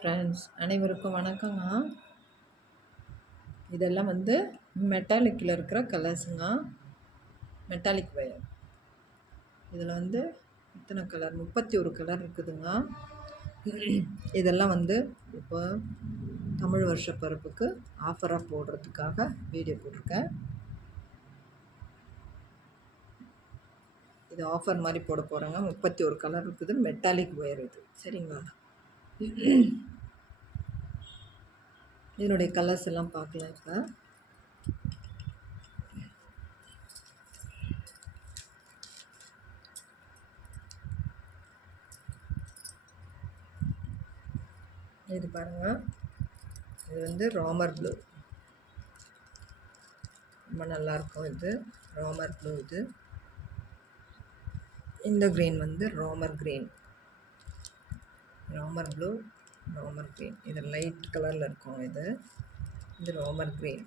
Friends அனைவருக்கும் வணக்கங்க இதெல்லாம் வந்து மெட்டாலிக்கில் இருக்கிற கலர்ஸுங்க மெட்டாலிக் வயர் இதில் வந்து இத்தனை கலர் முப்பத்தி ஒரு கலர் இருக்குதுங்க. இதெல்லாம் வந்து இப்போ தமிழ் வருஷ பருப்புக்கு ஆஃபராக போடுறதுக்காக வீடியோ போட்டிருக்கேன். இது ஆஃபர் மாதிரி போட போகிறேங்க முப்பத்தி ஒரு கலர் இருக்குது. மெட்டாலிக் ஒயர் இது. சரிங்களா? இதனுடைய கலர்ஸ் எல்லாம் பார்க்கலாம் இப்போ. இது பாருங்கள் இது வந்து ராமர் ப்ளூ ரொம்ப நல்லாயிருக்கும் இது. ராமர் ப்ளூ இது. இந்த க்ரீன் வந்து ரோமர் க்ரீன் ரோமர் ப்ளூ ரோமர் க்ரீன். இது லைட் கலரில் இருக்கும் இது. இது ரோமர் க்ரீன்.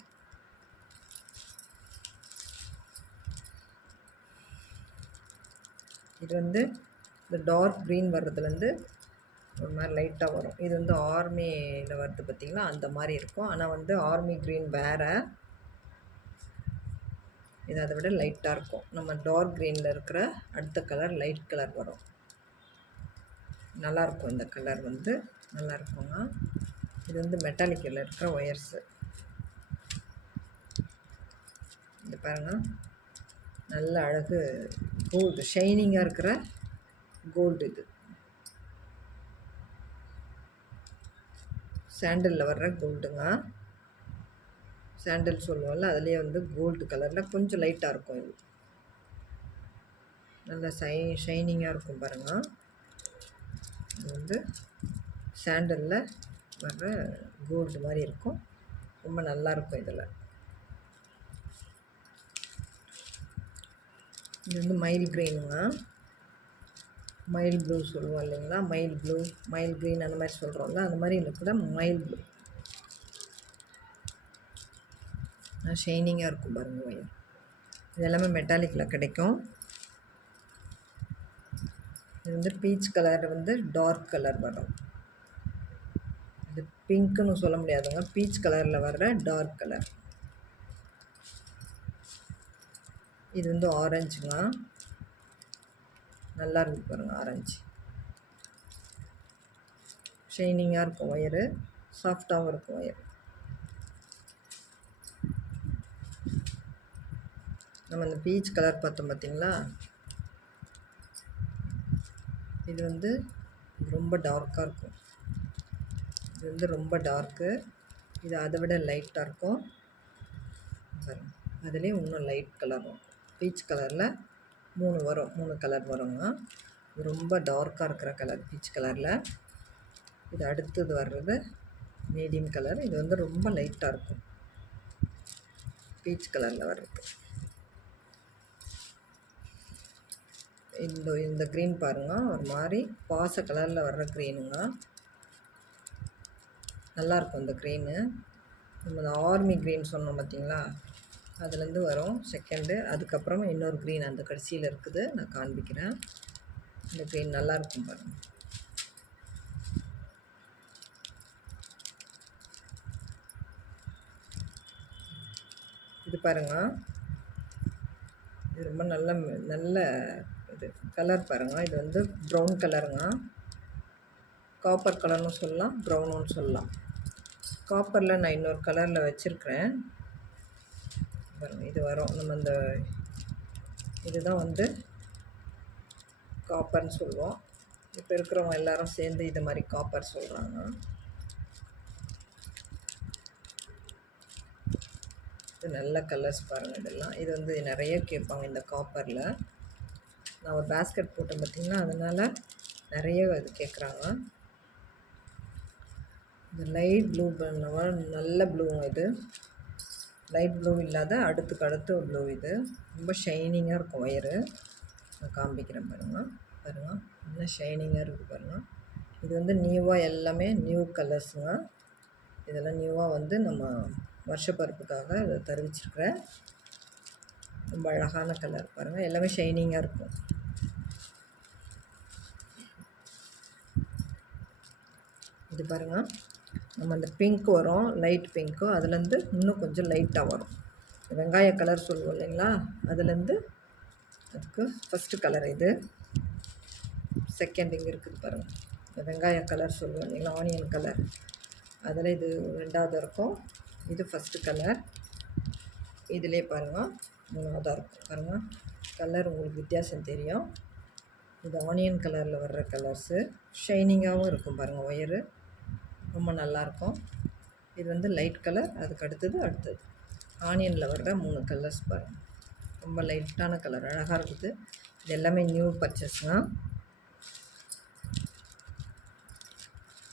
இது வந்து இந்த டார்க் க்ரீன் வர்றதுலேருந்து ஒரு மாதிரி லைட்டாக வரும். இது வந்து ஆர்மியில் வர்றது பார்த்திங்கன்னா அந்த மாதிரி இருக்கும். ஆனால் வந்து ஆர்மி க்ரீன் வேறு. இது அதை விட லைட்டாக இருக்கும். நம்ம டார்க் க்ரீனில் இருக்கிற அடுத்த கலர் லைட் கலர் வரும். நல்லாயிருக்கும் இந்த கலர் வந்து. நல்லாயிருக்குங்க. இது வந்து மெட்டாலிக்கில் இருக்கிற ஒயர்ஸு இது பாருங்கள் நல்ல அழகு கோல்டு ஷைனிங்காக இருக்கிற கோல்டு இது. சாண்டலில் வர்ற கோல்டுங்க சாண்டல் சொல்லுவோம்ல அதுலேயே வந்து கோல்டு கலரில் கொஞ்சம் லைட்டாக இருக்கும் இது. நல்லா சை ஷைனிங்காக இருக்கும் பாருங்கள் இது வந்து சாண்டலில் வர்ற கோல்டு மாதிரி இருக்கும். ரொம்ப நல்லாயிருக்கும் இதில். இது வந்து மயில் க்ரீனுங்க மயில் ப்ளூ சொல்லுவோம் இல்லைங்களா? மயில் ப்ளூ மயில் க்ரீன் அந்த மாதிரி சொல்கிறோம்ல அந்த மாதிரி இல்லை கூட மயில் ப்ளூ ஷைனிங்காக இருக்கும் பாருங்கள் ஒயர் இது எல்லாமே மெட்டாலிக்கில் கிடைக்கும். இது வந்து பீச் கலர் வந்து டார்க் கலர் வரும். இது பிங்க்குன்னு சொல்ல முடியாதுங்க. பீச் கலரில் வர்ற டார்க் கலர் இது வந்து ஆரஞ்சுங்க நல்லா இருக்கு பாருங்கள் ஆரஞ்சு ஷைனிங்காக இருக்கும் ஒயரு சாஃப்டாகவும் இருக்கும் ஒயர் நம்ம இந்த பீச் கலர் பார்த்தோம் பார்த்தீங்களா இது வந்து ரொம்ப டார்க்காக இருக்கும். இது வந்து ரொம்ப டார்க்கு இது அதை விட லைட்டாக இருக்கும். அதுலேயும் இன்னும் லைட் கலர் வரும். பீச் கலரில் மூணு வரும். மூணு கலர் வருங்க. ரொம்ப டார்க்காக இருக்கிற கலர் பீச் கலரில் இது அடுத்தது வர்றது மீடியம் கலர் இது வந்து ரொம்ப லைட்டாக இருக்கும். பீச் கலரில் வர்றது. இந்த இந்த க்ரீன் பாருங்கள் ஒரு மாதிரி பாச கலரில் வர்ற க்ரீனுங்க நல்லாயிருக்கும் இந்த க்ரீனு நம்ம இந்த ஆர்மி க்ரீன் சொன்னோம் பார்த்தீங்களா அதுலேருந்து வரும். செகண்டு அதுக்கப்புறம் இன்னொரு க்ரீன் அந்த கடைசியில் இருக்குது. நான் காண்பிக்கிறேன். இந்த க்ரீன் நல்லாயிருக்கும் பாருங்கள் இது பாருங்கள் இது ரொம்ப நல்ல நல்ல இருக்குது கலர் பாருங்கள் இது வந்து ப்ரௌன் கலருங்க. காப்பர் கலர்னு சொல்லலாம் ப்ரௌனும் சொல்லலாம். காப்பரில் நான் இன்னொரு கலரில் வச்சுருக்கிறேன். பாருங்கள் இது வரும். நம்ம இந்த இதுதான் வந்து காப்பர்னு சொல்லுவோம். இப்போ இருக்கிறவங்க எல்லாரும் சேர்ந்து இது மாதிரி காப்பர் சொல்கிறாங்க இது நல்ல கலர்ஸ் பாருங்கள் இதெல்லாம். இது வந்து நிறைய கேட்பாங்க இந்த காப்பரில் நான் ஒரு பேஸ்கெட் போட்டேன் பார்த்திங்கன்னா அதனால் நிறைய இது கேட்குறாங்க. இந்த லைட் ப்ளூ பண்ணவா நல்ல ப்ளூங்க இது. லைட் ப்ளூ இல்லாத அடுத்துக்கு அடுத்து ப்ளூ இது. ரொம்ப ஷைனிங்காக இருக்கும் ஒயரு நான் காமிக்கிறேன் பாருங்கள் பாருங்கள் நல்ல ஷைனிங்காக இருக்குது பாருங்கள் இது வந்து நியூவாக எல்லாமே நியூ கலர்ஸுங்க இதெல்லாம் நியூவாக வந்து நம்ம வருஷப்பருப்புக்காக இதை தெரிவிச்சிருக்கிறேன் ரொம்ப அழகான கலர் பாருங்கள் எல்லாமே ஷைனிங்காக இருக்கும். இது பாருங்கள் நம்ம அந்த பிங்க் வரும் லைட் பிங்க்கு அதுலேருந்து இன்னும் கொஞ்சம் லைட்டாக வரும். வெங்காய கலர் சொல்லுவோம் இல்லைங்களா? அதுலேருந்து அதுக்கு ஃபஸ்ட்டு கலர் இது. செகண்ட் இங்கே இருக்குது பாருங்கள் வெங்காய கலர் சொல்லுவோம் இல்லைங்களா? ஆனியன் கலர் அதில் இது ரெண்டாவது இருக்கும். இது ஃபஸ்ட்டு கலர் இதிலே பாருங்கள் மூணாவதாக இருக்கும். பாருங்கள் கலர் உங்களுக்கு வித்தியாசம் தெரியும். இது ஆனியன் கலரில் வர்ற கலர்ஸு ஷைனிங்காகவும் இருக்கும் பாருங்கள் ஒயரு ரொம்ப நல்லாயிருக்கும் இது வந்து லைட் கலர் அதுக்கு அடுத்தது அடுத்தது. ஆனியனில் வர்ற மூணு கலர்ஸ் பாருங்கள் ரொம்ப லைட்டான கலர் அழகாக இருக்குது. இது எல்லாமே நியூ பர்ச்சேஸ்ங்க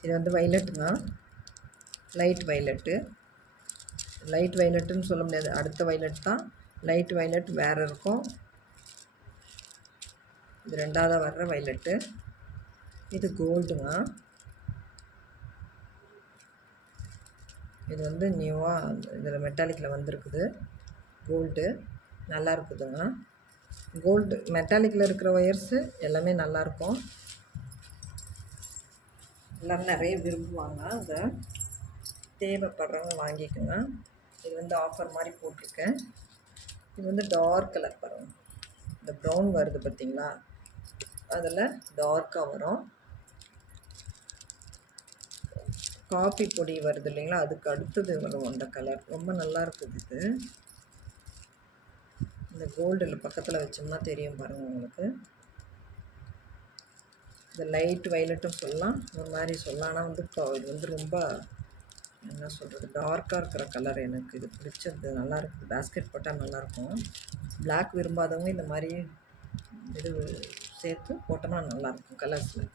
இது வந்து வைலட்டுங்க லைட் வைலட்டு லைட் வைலட்டுன்னு சொல்ல முடியாது. அடுத்த வைலட் தான். லைட் வைலட் வேறு இருக்கும். இது ரெண்டாவதாக வர்ற வைலட்டு இது கோல்டுங்க. இது வந்து நியூவாக இதில் மெட்டாலிக்கில் வந்திருக்குது. கோல்டு. நல்லா இருக்குதுங்க. கோல்டு. மெட்டாலிக்கில் இருக்கிற ஒயர்ஸு எல்லாமே நல்லாயிருக்கும் எல்லோரும் நிறைய விரும்புவாங்க அதை. தேவைப்படுறவங்க வாங்கிக்கோங்க. இது வந்து ஆஃபர் மாதிரி போட்டிருக்கேன். இது வந்து டார்க் கலர் பாருங்கள் இந்த ப்ரௌன் வருது பார்த்திங்களா? அதில் டார்க்காக வரும். காப்பி பொடி வருது இல்லைங்களா? அதுக்கு அடுத்தது வரும் அந்த கலர். ரொம்ப நல்லா இருக்குது இது. இந்த கோல்டில் பக்கத்தில் வச்சோம்னா தெரியும் பாருங்கள் உங்களுக்கு. இந்த லைட் வயலட்டும் சொல்லலாம். ஒரு மாதிரி சொல்லலாம். ஆனால் வந்து இது வந்து ரொம்ப என்ன சொல்கிறது டார்க்காக இருக்கிற கலர் எனக்கு. இது பிடிச்சது நல்லாயிருக்கு பேஸ்கெட் போட்டால் நல்லாயிருக்கும் பிளாக் விரும்பாதவங்க இந்த மாதிரி இது சேர்த்து போட்டோம்னா நல்லாயிருக்கும் கலர்ஸில்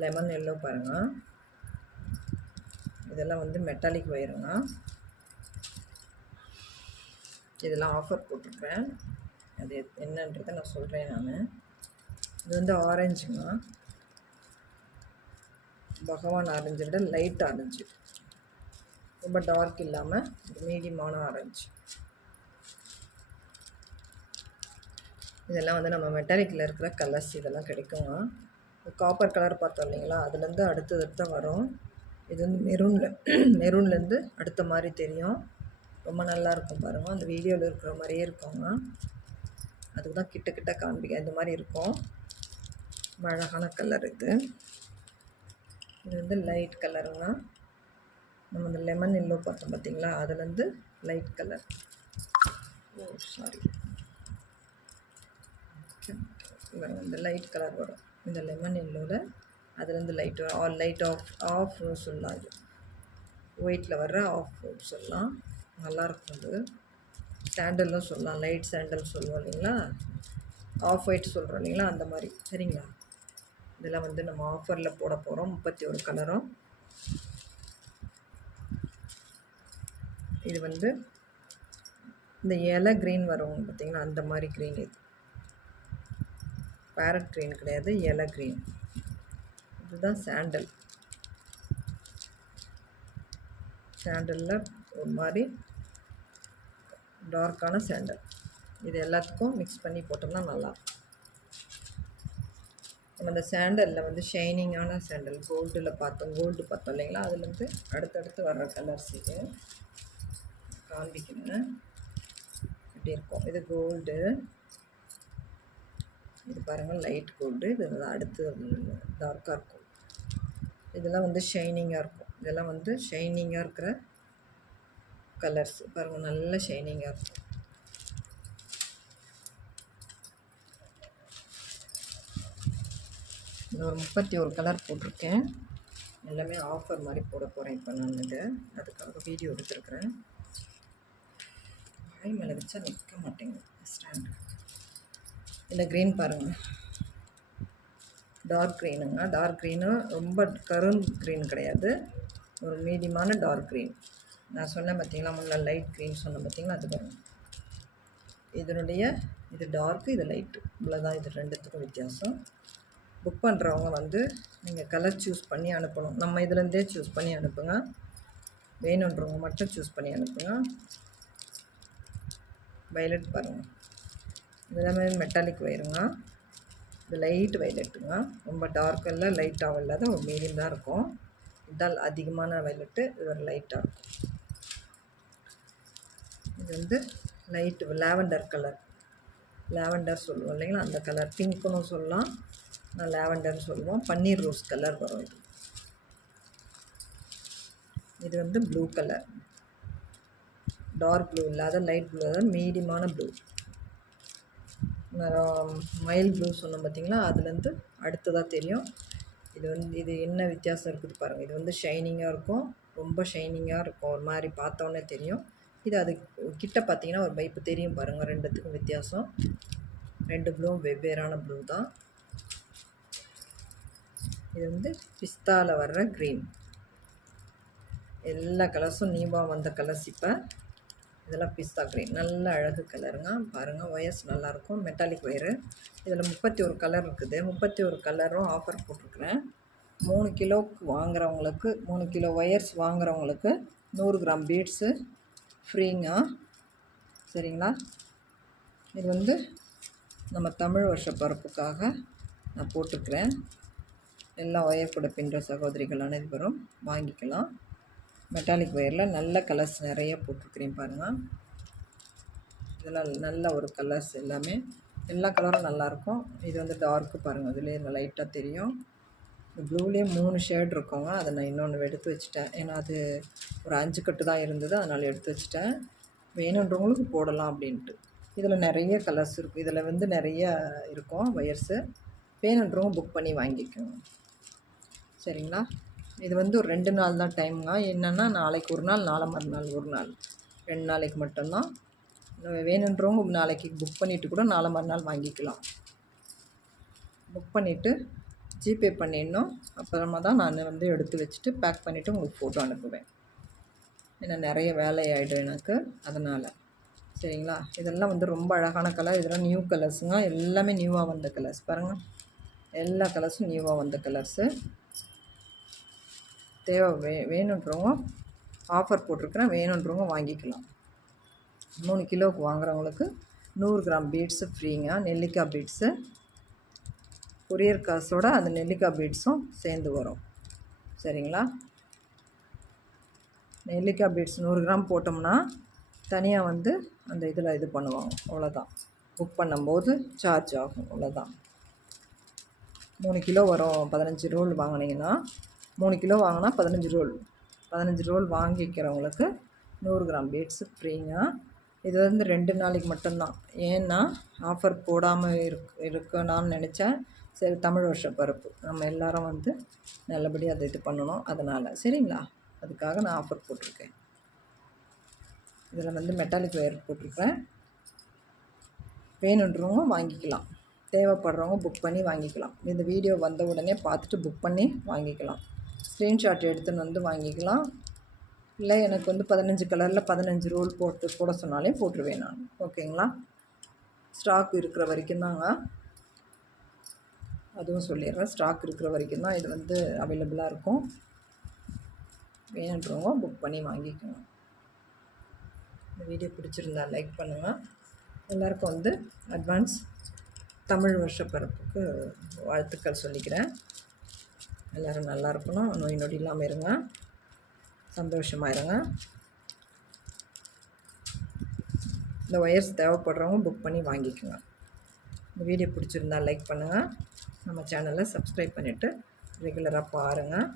லெமன் எல்லோ பாருங்கள் இதெல்லாம் வந்து மெட்டாலிக் ஒயருங்க இதெல்லாம் ஆஃபர் போட்டிருக்கேன். அது என்னன்றதை நான் சொல்கிறேன் நான். இது வந்து ஆரஞ்சுங்க பகவான் ஆரஞ்சு விட லைட் ஆரஞ்சு. ரொம்ப டார்க் இல்லாமல் மீடியமான ஆரஞ்சு இதெல்லாம் வந்து நம்ம மெட்டாலிக்கில் இருக்கிற கலர்ஸ் இதெல்லாம் கிடைக்குங்க. காப்பர் கலர் பார்த்தோம் இல்லைங்களா? அதுலேருந்து அடுத்தது தான் வரும். இது வந்து மெரூனில் மெரூன்லேருந்து அடுத்த மாதிரி தெரியும். ரொம்ப நல்லாயிருக்கும் பாருங்கள் அந்த வீடியோவில் இருக்கிற மாதிரியே இருக்குங்க அதுக்கு தான் கிட்ட கிட்ட காண்பிக்க இந்த மாதிரி இருக்கும். அழகான கலர் இது. இது வந்து லைட் கலருங்க நம்ம இந்த லெமன் எல்லோ பார்த்தோம் பார்த்தீங்களா? அதுலேருந்து லைட் கலர் ஓ சாரி இந்த லைட் கலர் வரும். இந்த லெமன் எல்லோவில் அதுலேருந்து light all light off off சொல்லலாம் இது. ஒயிட்டில் வர்ற ஆஃப் சொல்லலாம். நல்லாயிருக்கும் அது சாண்டலும் சொல்லலாம். லைட் சாண்டல் சொல்லுவோம் இல்லைங்களா? ஆஃப் ஒயிட் சொல்கிறோம் இல்லைங்களா? அந்த மாதிரி. சரிங்களா? இதெல்லாம் வந்து நம்ம ஆஃபரில் போட போகிறோம் முப்பத்தி ஒரு கலரும் இது வந்து இந்த இலை க்ரீன் வரும் பார்த்திங்கன்னா அந்த மாதிரி க்ரீன் இது. பேரட் க்ரீன் கிடையாது எலை க்ரீன் இதுதான் சாண்டல் சாண்டலில் ஒரு மாதிரி டார்க்கான சாண்டல் இது எல்லாத்துக்கும் மிக்ஸ் பண்ணி போட்டோம்னா நல்லா நம்ம அந்த சாண்டலில் வந்து ஷைனிங்கான சாண்டல் கோல்டில் பார்த்தோம் கோல்டு பார்த்தோம் இல்லைங்களா? அதுலேருந்து அடுத்தடுத்து வர்ற கலர்ஸ் இது. காண்பிக்கணும் இப்படி இருக்கும். இது கோல்டு இது பாருங்கள் லைட் கோல்டு இது அடுத்து டார்க்காக இருக்கும். இதெல்லாம் வந்து ஷைனிங்காக இருக்கும். இதெல்லாம் வந்து ஷைனிங்காக இருக்கிற கலர்ஸ் பாருங்கள் நல்ல ஷைனிங்காக இருக்கும். இது ஒரு முப்பத்தி ஒரு கலர் போட்டிருக்கேன். எல்லாமே ஆஃபர் மாதிரி போட போகிறேன் இப்போ நான் இது. அதுக்காக வீடியோ எடுத்துருக்குறேன். வாய் மேலே வச்சா நிற்க மாட்டேங்குது. ஸ்டாண்டு இந்த க்ரீன் பாருங்கள் டார்க் க்ரீனுங்க டார்க் க்ரீனு ரொம்ப கரும் க்ரீன் கிடையாது. ஒரு மீடியமான டார்க் க்ரீன் நான் சொன்னேன் பார்த்தீங்களா முன்னே லைட் க்ரீன் சொன்னேன் பார்த்தீங்களா அது பாருங்கள் இதனுடைய இது டார்க்கு இது லைட்டு இவ்வளோதான் இது ரெண்டுத்துக்கும் வித்தியாசம். புக் பண்ணுறவங்க வந்து நீங்கள் கலர் சூஸ் பண்ணி அனுப்பணும். நம்ம இதுலேருந்தே சூஸ் பண்ணி அனுப்புங்க. வேணுன்றவங்க மட்டும் சூஸ் பண்ணி அனுப்புங்க. வயலட் பாருங்கள் இதெல்லாமே மெட்டாலிக் ஒயருங்க இது லைட் வயலட்டுங்க ரொம்ப டார்க் இல்லை லைட்டாகவும் இல்லாத ஒரு மீடியம் தான் இருக்கும். இதால் அதிகமான வயலட்டு இது ஒரு லைட்டாக இருக்கும். இது வந்து லைட்டு லேவண்டர் கலர் லேவண்டர் சொல்லுவோம் இல்லைங்களா? அந்த கலர் பிங்க்குன்னு சொல்லலாம். நான் லாவெண்டர்னு சொல்லுவோம். பன்னீர் ரோஸ் கலர் வரும் இது. இது வந்து ப்ளூ கலர் டார்க் ப்ளூ இல்லாத லைட் ப்ளூ அதாவது மீடியமான ப்ளூ மயில் ப்ளூ சொன்னோம் பார்த்தீங்களா? அதுலேருந்து அடுத்ததாக தெரியும். இது வந்து இது என்ன வித்தியாசம் இருக்குது பாருங்கள் இது வந்து ஷைனிங்காக இருக்கும். ரொம்ப ஷைனிங்காக இருக்கும். ஒரு மாதிரி பார்த்தோன்னே தெரியும். இது அது கிட்ட பார்த்தீங்கன்னா ஒரு பைப்பு தெரியும் பாருங்கள் ரெண்டுத்துக்கும் வித்தியாசம். ரெண்டு ப்ளூவும் வெவ்வேறான ப்ளூ தான். இது வந்து பிஸ்தாவில் வர்ற க்ரீன். எல்லா கலர்ஸும் நீவாக வந்த கலர்ஸ் இப்போ. இதெல்லாம் பிஸ்தா க்ரீன் நல்ல அழகு கலருங்க. பாருங்கள் ஒயர்ஸ் நல்லாயிருக்கும் மெட்டாலிக் ஒயரு. இதில் முப்பத்தி ஒரு கலர் இருக்குது. முப்பத்தி ஒரு கலரும் ஆஃபர் போட்டிருக்குறேன். மூணு கிலோக்கு வாங்குகிறவங்களுக்கு மூணு கிலோ ஒயர்ஸ் வாங்குறவங்களுக்கு நூறு கிராம் பீட்ஸு. ஃப்ரீங்க சரிங்களா? இது வந்து நம்ம தமிழ் வருஷ பரப்புக்காக நான் போட்டிருக்கிறேன். எல்லா ஒயர் கூட பின்ற சகோதரிகள் அனைவரும் வாங்கிக்கலாம். மெட்டாலிக் ஒயரில் நல்ல கலர்ஸ் நிறைய போட்டிருக்கிறேன் பாருங்கள் இதெல்லாம் நல்ல ஒரு கலர்ஸ் எல்லாமே. எல்லா கலரும் நல்லாயிருக்கும் இது வந்து டார்க்கு பாருங்கள் இதுலேயே லைட்டாக தெரியும். இந்த ப்ளூலேயே மூணு ஷேட் இருக்கோங்க. அதை நான் இன்னொன்று எடுத்து வச்சுட்டேன். ஏன்னா அது ஒரு அஞ்சு கட்டு தான் இருந்தது. அதனால் எடுத்து வச்சுட்டேன். வேணுன்றவங்களுக்கு போடலாம் அப்படின்ட்டு. இதில் நிறைய கலர்ஸ் இருக்கும் இதில் வந்து நிறைய இருக்கும் ஒயர்ஸு வேணுன்றவங்க புக் பண்ணி வாங்கிக்கோங்க. சரிங்களா? இது வந்து ஒரு ரெண்டு நாள் தான் டைம்ங்க என்னென்னா நாளைக்கு ஒரு நாள் நாளை மறுநாள் ஒரு நாள். ரெண்டு நாளைக்கு மட்டும்தான். வேணுன்றவங்க நாளைக்கு புக் பண்ணிவிட்டு கூட நாளை மறுநாள் வாங்கிக்கலாம். புக் பண்ணிவிட்டு ஜிபே பண்ணிடணும். அப்புறமா தான் நான் வந்து எடுத்து வச்சுட்டு பேக் பண்ணிவிட்டு உங்களுக்கு ஃபோட்டோ அனுப்புவேன். ஏன்னா நிறைய வேலை ஆகிடும் எனக்கு. அதனால். சரிங்களா? இதெல்லாம் வந்து ரொம்ப அழகான கலர் இதெல்லாம் நியூ கலர்ஸுங்க எல்லாமே நியூவாக வந்த கலர்ஸ் பாருங்கள் எல்லா கலர்ஸும் நியூவாக வந்த கலர்ஸு தேவை. வே வேணுன்றவங்க ஆஃபர் போட்டிருக்கிறேன். வேணுன்றவங்க வாங்கிக்கலாம். மூணு கிலோவுக்கு வாங்குறவங்களுக்கு நூறு கிராம் பீட்ஸு ஃப்ரீங்க நெல்லிக்காய் பீட்ஸு கொரியர் காசோட அந்த நெல்லிக்காய் பீட்ஸும் சேர்ந்து வரும். சரிங்களா? நெல்லிக்காய் பீட்ஸ் நூறு கிராம் போட்டோம்னா தனியாக வந்து அந்த இதில் இது பண்ணுவாங்க. அவ்வளோதான் புக் பண்ணும்போது சார்ஜ் ஆகும். அவ்வளோதான் மூணு கிலோ வரும். பதினஞ்சு ரோல் வாங்கினீங்கன்னா மூணு கிலோ வாங்கினா பதினஞ்சு ரோல். பதினஞ்சு ரோல் வாங்கிக்கிறவங்களுக்கு நூறு கிராம் பீட்ஸு ஃப்ரீங்க இது வந்து ரெண்டு நாளைக்கு மட்டும்தான். ஏன்னா ஆஃபர் போடாமல் இருக் இருக்கணும்னு நினச்சேன். சரி தமிழ் வருஷ பருப்பு. நம்ம எல்லாரும் வந்து நல்லபடியாக அதை இது பண்ணணும். அதனால் சரிங்களா? அதுக்காக நான் ஆஃபர் போட்டிருக்கேன். இதில் வந்து மெட்டாலிக் ஒயர் போட்டிருக்கேன் வேணுன்றவங்க வாங்கிக்கலாம். தேவைப்படுறவங்க புக் பண்ணி வாங்கிக்கலாம். இந்த வீடியோ வந்த உடனே பார்த்துட்டு புக் பண்ணி வாங்கிக்கலாம். ஸ்க்ரீன்ஷாட் எடுத்துன்னு வந்து வாங்கிக்கலாம். இல்லை எனக்கு வந்து பதினஞ்சு கலரில் பதினஞ்சு ரோல் போட்டு போட சொன்னாலே போட்டுருவேன் நான். ஓகேங்களா? ஸ்டாக் இருக்கிற வரைக்கும் தாங்க. அதுவும் சொல்லிடுறேன். ஸ்டாக் இருக்கிற வரைக்கும் தான் இது வந்து அவைலபிளாக இருக்கும். வேணுன்றவங்க புக் பண்ணி வாங்கிக்கோங்க. இந்த வீடியோ பிடிச்சிருந்தா லைக் பண்ணுங்கள் எல்லாருக்கும் வந்து அட்வான்ஸ் தமிழ் வருஷ பிறப்புக்கு வாழ்த்துக்கள் சொல்லிக்கிறேன். எல்லோரும் நல்லா இருக்கணும். நோய் நொடி இல்லாமல் இருங்க. சந்தோஷமாக இருங்க. இந்த ஒயர்ஸ் தேவைப்படுறவங்க புக் பண்ணி வாங்கிக்கோங்க. இந்த வீடியோ பிடிச்சிருந்தா லைக் பண்ணுங்கள் நம்ம சேனலை சப்ஸ்கிரைப் பண்ணிவிட்டு ரெகுலராக பாருங்கள்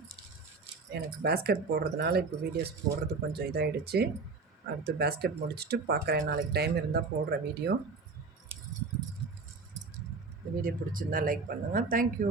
எனக்கு பேஸ்கெட் போடுறதுனால இப்போ வீடியோஸ் போடுறது கொஞ்சம் இதாகிடுச்சு அடுத்து பேஸ்கெட் முடிச்சுட்டு பார்க்குறேன் நாளைக்கு டைம் இருந்தால் போடுற வீடியோ இந்த வீடியோ பிடிச்சிருந்தா லைக் பண்ணுங்கள் தேங்க்யூ